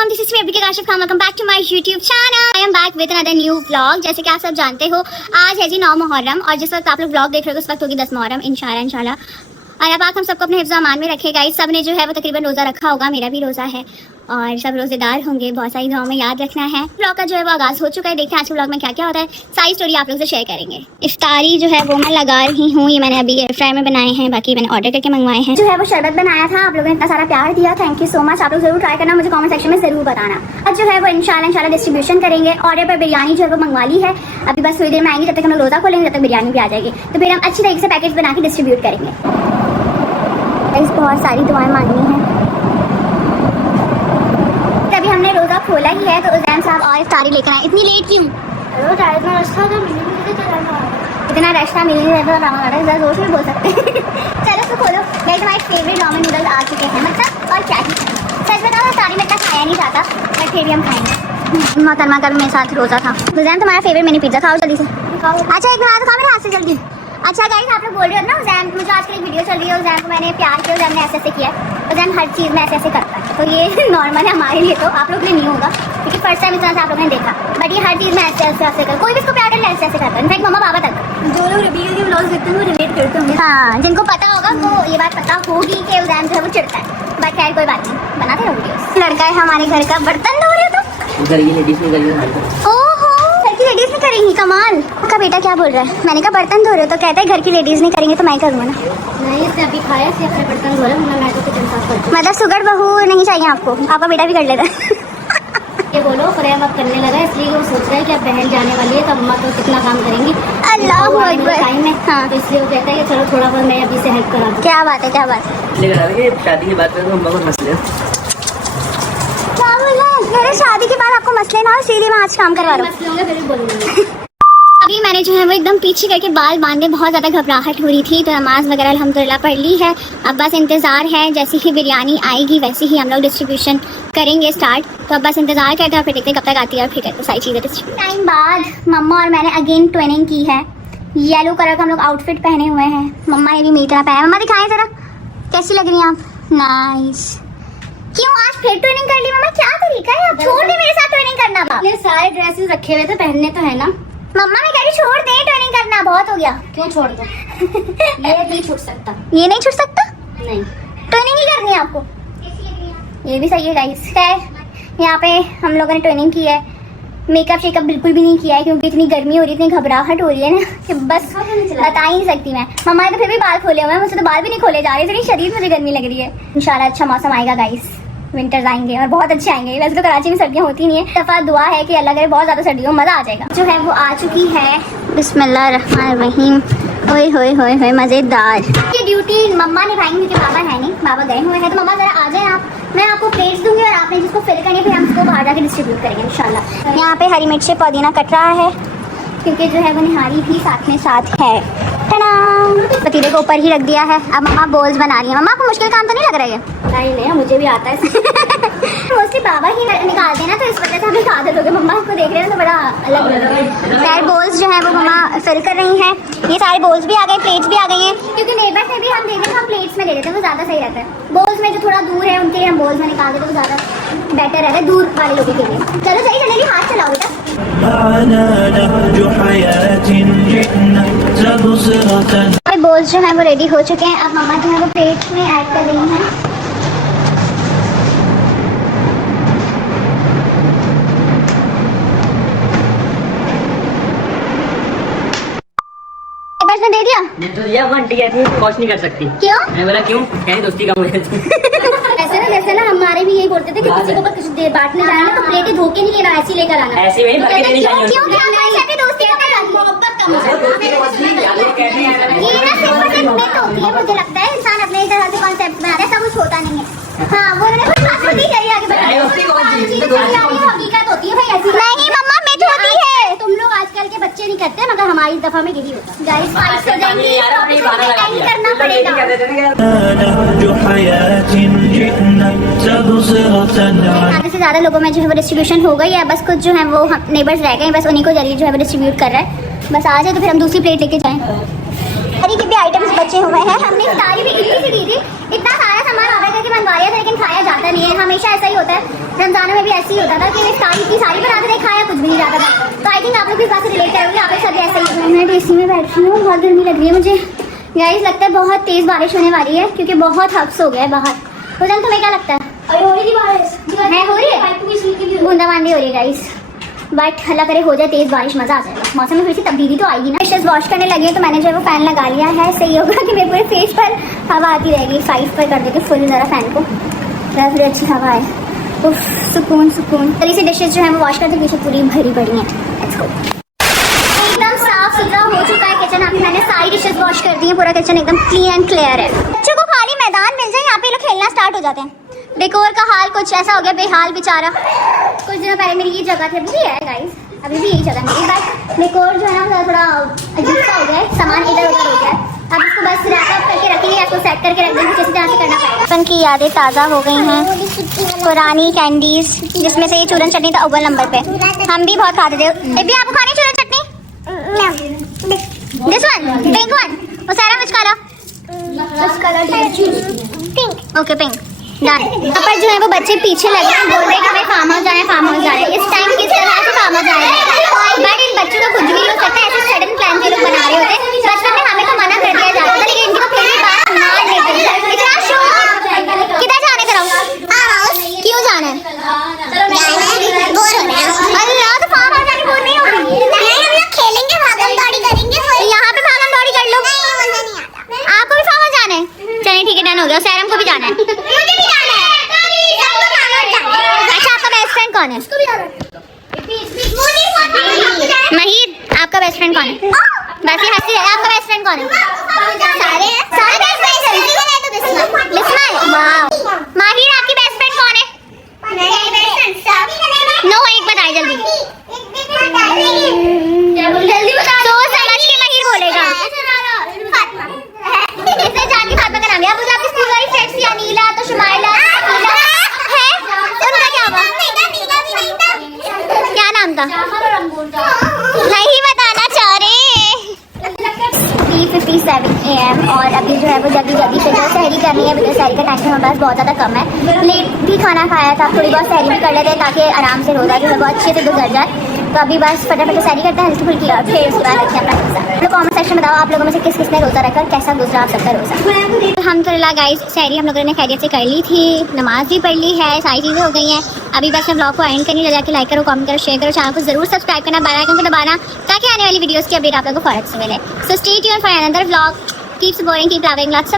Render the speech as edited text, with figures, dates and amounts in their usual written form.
Everyone, this is favourite Kashif Khan. Welcome back to my YouTube channel. I am back with another new vlog. जैसे कि आप सब जानते हो, आज है जी 9 मुहर्रम और जिस वक्त आप लोग व्लॉग देख रहे हो उस वक्त होगी 10 मुहर्रम इंशाल्लाह। और अब आप हम सबको अपने हिफ्ज़ अमान में रखेगा। इस सब ने जो है वो तकरीबन रोज़ा रखा होगा, मेरा भी रोज़ा है और सब रोज़ेदार होंगे। बहुत सारी दुआओं में याद रखना है। ब्लॉग का जो है वो आगाज़ हो चुका है। देखते हैं आज के ब्लॉग में क्या क्या होता है, सारी स्टोरी आप लोग से शेयर करेंगे। इफ्तारी जो है वो मैं लगा रही हूँ। ये मैंने अभी एयर फ्राई में बनाए हैं, बाकी मैंने ऑर्डर करके मंगवाए हैं। जो है वो शरबत बनाया था, आप लोगों ने इतना सारा प्यार दिया, थैंक यू सो मच। आप लोग जरूर ट्राई करना, मुझे कमेंट सेक्शन में जरूर बताना। अब जो है वो इंशाल्लाह डिस्ट्रीब्यूशन करेंगे। ऑर्डर पर बिरयानी जो है वो मंगवा ली है, अभी बस थोड़ी देर में आएंगी। जब तक हम लोग रोज़ा खोलेंगे तब तक बिरयानी भी आ जाएगी, तो फिर हम अच्छी तरीके से पैकेज बना के डिस्ट्रीब्यूट करेंगे। बहुत सारी दुआएं मांगनी है। तभी हमने रोज़ा खोला ही है, तो उज़ैम साहब और इफ्तारी लेकर आए। इतनी लेट क्यों? इतना रश था, मिल नहीं रहा, जोश में बोल सकते हैं। चलो तो खोलो। गाइस हमारे फेवरेट रामेन नूडल्स आ चुके हैं, मतलब और क्या ही। सच बताओ इफ्तारी में इतना खाया नहीं जाता, बट फिर भी हम खाएंगे। मोहतरमा का भी मेरे साथ रोज़ा था। उज़ैम तुम्हारा फेवरेट मिनी पिज़्ज़ा खाओ जल्दी से। अच्छा एक बात खाओ मेरे हाथ से जल्दी। अच्छा गाइस आप लोग बोल रहे हो ना उज़ैम, मुझे आजकल एक वीडियो चल रही है, उज़ैम को मैंने प्यार किया, उज़ैम ने ऐसे ऐसे किया। उज़ैम हर चीज़ में ऐसे ऐसे करता है, तो ये नॉर्मल है हमारे लिए, तो आप लोग के लिए नहीं होगा क्योंकि फर्स्ट टाइम इस तरह से आप लोगों ने देखा। बट ये हर चीज़ में ऐसे ऐसे ऐसे कर, कोई भी इसको प्यार करना ऐसे ऐसे करता है। इनफैक्ट मम्मा पापा तक जो लोग रबील के व्लॉग्स देखते हैं वो रिलेट करते होंगे। हाँ, जिनको पता होगा वो ये बात पता होगी कि उज़ैम जो है वो चिढ़ता है। बट खैर कोई बात नहीं, बनाते रहो वीडियोस। लड़का है हमारे घर का, बर्तन धो रहे हो तो घर की लेडीज नहीं करेगी। ओहो, घर की लेडीज नहीं करेंगी, कमाल। का बेटा क्या बोल रहा है? मैंने कहा बर्तन धो रहे हो तो कहता है घर की लेडीज नहीं करेंगे तो मैं करूँगा ना। नहीं, इसने अभी खाया, सिर्फ अपने बर्तन धो रहा है, मैं तो किचन साफ करती हूँ। मतलब सुगर बहू नहीं चाहिए आपको, आपका बेटा भी कर लेता है। ये बोलो प्रेम अब करने लगा, इसलिए वो सोच रहा है कि अब बहन जाने वाली है तो अम्मा तो कितना काम करेंगी अल्लाह अकबर। टाइम में। हाँ, तो इसलिए वो कहता है कि चलो थोड़ा बहुत मैं अभी से हेल्प करा दूँ। क्या बात है, क्या बात है। लेकिन शादी की बात करें तो बहुत मसले। क्या बोल रहे हैं? मेरे शादी के बाद आपको मसले ना हो, इसीलिए मैं आज काम करवा रहा हूँ। मसले होंगे फिर भी बोलूँगी। अभी मैंने जो है वो एकदम पीछे करके बाल बांधे, बहुत ज़्यादा घबराहट हो रही थी, तो नमाज वगैरह अल्हम्दुलिल्लाह पढ़ ली है। अब बस इंतज़ार है, जैसे ही बिरयानी आएगी वैसे ही हम लोग डिस्ट्रीब्यूशन करेंगे स्टार्ट। तो अब बस इंतज़ार करते हैं, फिर देखते हैं कब तक आती है और फिर करते सारी चीज़ें डिस्ट्रीब्यूट। टाइम बाद मम्मा और मैंने अगेन ट्विनिंग की है। येलो कलर का हम लोग आउटफिट पहने हुए हैं। मम्मा ने भी मेरी तरह पहना। मम्मा दिखाएं ज़रा कैसी लग रही हैं आप? नाइस। क्यों आज फिर ट्विनिंग कर ली मम्मा? क्या तरीका है, आप छोड़ दे मेरे साथ ट्विनिंग करना। ये सारे ड्रेसेस रखे हुए थे, पहनने तो है ना। मम्मा मैं कह रही छोड़ दे ट्विनिंग करना, बहुत हो गया। क्यों छोड़ दो? ये नहीं छूट सकता। ये नहीं छूट सकता, नहीं ट्रेनिंग ही करनी है आपको। ये भी सही है गाइस। खैर यहाँ पे हम लोगों ने ट्रेनिंग की है। मेकअप शेकअप बिल्कुल भी नहीं किया है क्योंकि इतनी गर्मी हो रही है, इतनी घबराहट हो रही है ना कि बस बता ही नहीं सकती मैं। मम्मा ने तो फिर भी बाल खोले हुए हैं, मुझसे तो बाल भी नहीं खोले जा रहे, इतनी शदीद मुझे गर्मी लग रही है। इंशाल्लाह अच्छा मौसम आएगा गाइस, विंटर्स आएंगे और बहुत अच्छे आएंगे। वैसे तो कराची में सर्दियाँ होती नहीं है, दफा दुआ है कि अल्लाह करे बहुत ज़्यादा सर्दियों मज़ा आ जाएगा। जो है वो आ चुकी है। बिस्मिल्लाहिर्रहमानिर्रहीम। ओए होए होए होए मज़ेदार। ये ड्यूटी मम्मा निभाएंगी क्योंकि बाबा है नहीं, बाबा गए हुए हैं। तो मम्मा ज़रा आ जाए आप, मैं आपको प्लेट्स दूंगी और आपने जिसको फिल करनी है फिर हम उसको बाहर जाके डिस्ट्रीब्यूट करेंगे इंशाल्लाह। यहाँ पे हरी मिर्च पुदीना कट रहा है क्योंकि जो है वो निहारी भी साथ में साथ है। पतीले को ऊपर ही रख दिया है। अब मम्मा बोल्स बना रही है। मम्मा आपको मुश्किल काम तो नहीं लग रहा है? नहीं, मुझे भी आता है। मोस्टली बाबा ही निकाल देना, तो इस वजह से हमें आदत हो गई। मम्मा को देख रहे हैं तो बड़ा अलग लग रहा है। खैर बोल्स जो है वो मम्मा फिल कर रही हैं। ये सारे बोल्स भी आ गए, प्लेट्स भी आ गई हैं क्योंकि नेबर्स में भी हम देते हैं, हम प्लेट्स में ले लेते हैं, वो ज़्यादा सही रहता है। बोल्स में जो थोड़ा दूर है उनके लिए हम बोल्स में निकाल देते हैं, वो ज़्यादा बेटर रहता है दूर वाले लोगों के लिए। चलो सही चलेगी, हाथ चलाओ बेटा। बोल्स जो है वो रेडी हो चुके हैं। अब मम्मा जो है वो प्लेट में ऐड कर रही हैं। दे दिया? तो दिया, वो आंटी कहती है कुछ नहीं कर सकती। क्यों? मैं बोला क्यों? कहती दोस्ती का मुझे। ऐसे ना जैसे ना हमारे भी यही बोलते थे कि किसी को कुछ दे बांटने जाना तो प्लेटें धोके नहीं लेना, ऐसी लेकर आना। ऐसी वही भर के देनी चाहिए। क्यों क्या कहते दोस्ती का मोहब्बत का मसला। ये ना सिर्फ मिथ होती है, मुझे लगता है इंसान अपने तरह से कॉन्सेप्ट बना रहा है, सब कुछ होता नहीं है। हाँ वो उन्होंने कुछ बात नहीं करी, आगे बताइए। हकीकत होती है भाई, ऐसी नहीं मम्मा मिथ होती है। तुम लोग आजकल के बच्चे नहीं करते मगर हमारी दफा में यही होता। गाइस फाइट हो जाएंगी, करना पड़ेगा। आधे से ज़्यादा लोगों में जो है वो डिस्ट्रीब्यूशन हो गई है, बस कुछ जो है वो नेबर्स रह गए, बस उन्हीं को जरिए जो है वो डिस्ट्रीब्यूट कर रहा है। बस आ जाए तो फिर हम दूसरी प्लेट लेके जाएं। सारी के भी आइटम्स बचे हुए हैं। हमने सारी भी इतनी सी दी थी, इतना सारा सामान ऑर्डर करके के मनवा लिया था, लेकिन खाया जाता नहीं है। हमेशा ऐसा ही होता है, रमजानों में भी ऐसे ही होता था कि सारी की सारी बनाते थे, खाया कुछ भी नहीं जाता था। तो आई थिंक आप लोग भी इस बात से रिलेट करोगे, आप लोग सब ऐसा ही। मैं एसी में बैठ रही हूँ, बहुत गर्मी लग रही है मुझे गाइस। लगता है बहुत तेज बारिश होने वाली है क्योंकि बहुत हब्स हो गया है बाहर। उधर तुम्हें क्या लगता है? हो रही थी बारिश, हो रही है, बूंदाबांदी हो रही है गाइस, बट अल्लाह करे हो जाए तेज बारिश, मजा आ जाएगा। मौसम में थोड़ी सी तब्दीली तो आएगी ना। डिशेस वॉश करने लगी है तो मैंने जो है वो फैन लगा लिया है। सही होगा कि मेरे पूरे फेस पर हवा आती रहेगी। 5 पर कर देते फुल जरा फैन को, फिर अच्छी हवा है। उफ, सुकून सुकून। तरी से डिशेस जो है वो वॉश करते पीछे पूरी भरी पड़ी हैं। एकदम साफ सुथरा हो चुका है किचन। अभी मैंने सारी डिशेस वॉश कर दी है, पूरा किचन एकदम क्लीन एंड क्लियर है। बच्चों को खाली मैदान मिल जाए, यहाँ पे लोग खेलना स्टार्ट हो जाते हैं। डेकोर का हाल कुछ ऐसा हो गया, बेहाल बेचारा। कुछ दिनों पहले मेरी ये जगह थी, अभी भी है गाइस, अभी भी यही जगह मेरी, बट डेकोर जो है ना थोड़ा अजीब सा हो गया है, सामान इधर उधर हो गया है। अब इसको बस रैप अप करके रखेंगे, इसको सेट करके रख देंगे, किसी तरह से करना पड़ेगा। बचपन की यादें ताज़ा हो गई हैं, पुरानी कैंडीज जिसमें से ये चूरन चटनी तो अव्वल नंबर पे। हम भी बहुत खाते थे। भी आपको खानी चूरन चटनी? This one, pink one. वो सारा which colour? Pink. Okay pink, done. यहाँ पर जो है वो बच्चे पीछे लगे हैं, बोल रहे हैं कि हमें फार्म हाउस जाना है, फार्म हाउस जाना है। इस टाइम किस तरह से फार्म हाउस जाना है, बट इन बच्चों का कुछ भी हो सकता है। ऐसे सडन प्लान के लोग बना रहे होते हैं। बचपन में हमें तो मना कर दिया जाता था, लेकिन इनको फिर भी बात मान लेते हैं। इतना शौक किधर जाने का? क्यों जाना है? अल्लाह, तो फार्म हाउस जाने बोल नहीं होगी। खेलेंगे, भागम दौड़ी करेंगे, यहाँ पे भागम दौड़ी कर लो। आपको भी फार्म हाउस जाना है? चलिए ठीक है, डन हो गया। सैरम को भी जाना है। अच्छा, आपका बेस्ट फ्रेंड कौन है? महीद, आपका बेस्ट फ्रेंड कौन है? वैसे हंसी है। आपका बेस्ट फ्रेंड कौन है? सारे बेस्ट फ्रेंड। माहिर, आपकी बेस्ट फ्रेंड कौन है? नो, एक बताइए जल्दी। जल्दी बताओ। सोच समझ के महीर बोलेगा। इसने जान के फातिमा का नाम लिया। मुझे आपकी स्कूल वाली फ्रेंड्स थी अनीला, तो शुमाइला है, उनका क्या हुआ? क्या नाम था? नहीं बताना चाह रहे। 3:57 AM और अभी जो है वो जल्दी से जो सहरी करनी है, बिकॉज सहरी का टाइम हमारे पास बहुत ज़्यादा कम है। लेट भी खाना खाया था, थोड़ी बहुत सहरी भी कर लेते हैं ताकि आराम से रोज़ा जो है बहुत अच्छे से गुजर जाए। तो अभी बस फटाफट सहरी करते हैं हल्की फुल्की, और फिर उसके बाद रखते हैं अपना रोज़ा। तो कॉमेंट सेक्शन में बताओ आप लोगों में से किस किसने रोज़ा रखा, कैसा गुजरा आप सबका रोज़ा। अल्हम्दुलिल्लाह गाइस, सहरी हम लोगों ने खैरियत से कर ली थी, नमाज भी पढ़ ली है, सारी चीज़ें हो गई हैं। अभी बस मैं ब्लॉग को एंड करने लगा के लाइक करो, कमेंट करो, शेयर करो, चैनल को जरूर सब्सक्राइब करना, बेल आइकन को दबाना ताकि आने वाली वीडियोस की अपडेट आप लोगों को फौरन से मिले। So stay tuned for another vlog. Keep supporting, keep loving, lots